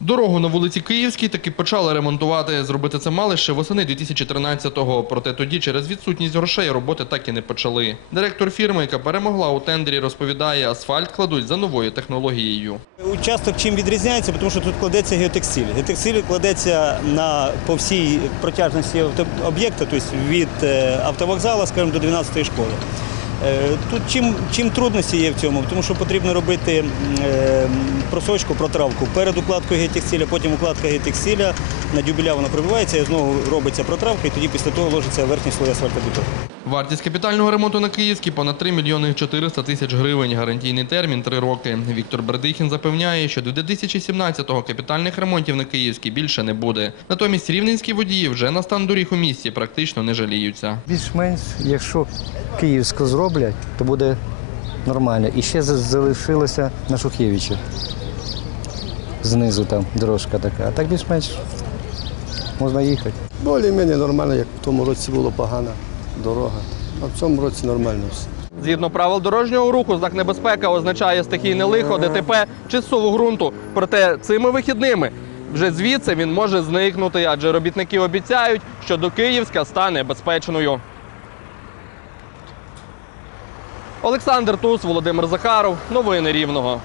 Дорогу на вулиці Київській таки почали ремонтувати. Зробити це мали ще восени 2013-го. Проте тоді через відсутність грошей роботи так і не почали. Директор фірми, яка перемогла у тендері, розповідає, асфальт кладуть за новою технологією. Участок чим відрізняється, тому що тут кладеться геотекстиль. Геотекстиль кладеться на по всій протяжності об'єкта, тобто від е, автовокзалу, скажімо, до 12-ї школи. Е, Тут чим, чим трудності є в цьому, тому що потрібно робити е, просочку, протравку перед укладкою геотекстиля, потім укладка геотекстиля, на дюбіля вона пробивається, і знову робиться протравка, і тоді після того ложиться верхній слой асфальтобетону. Вартість капітального ремонту на Київській понад 3 мільйони 400 тисяч гривень. Гарантійний термін – 3 роки. Віктор Бердихін запевняє, що до 2017-го капітальних ремонтів на Київській більше не буде. Натомість рівненські водії вже на стан доріг у місті практично не жаліються. Більш-менш, якщо київську зроблять, то буде нормально. І ще залишилося на Шухевича. Знизу там дорожка така. А так більш-менш можна їхати. Більш-менш нормально, як в тому році було погана дорога. А в цьому році нормально все. Згідно правил дорожнього руху, знак небезпека означає стихійне лихо, ДТП чи суву ґрунту. Проте цими вихідними вже звідси він може зникнути, адже робітники обіцяють, що до Київська стане безпечною. Олександр Тус, Володимир Захаров. Новини Рівного.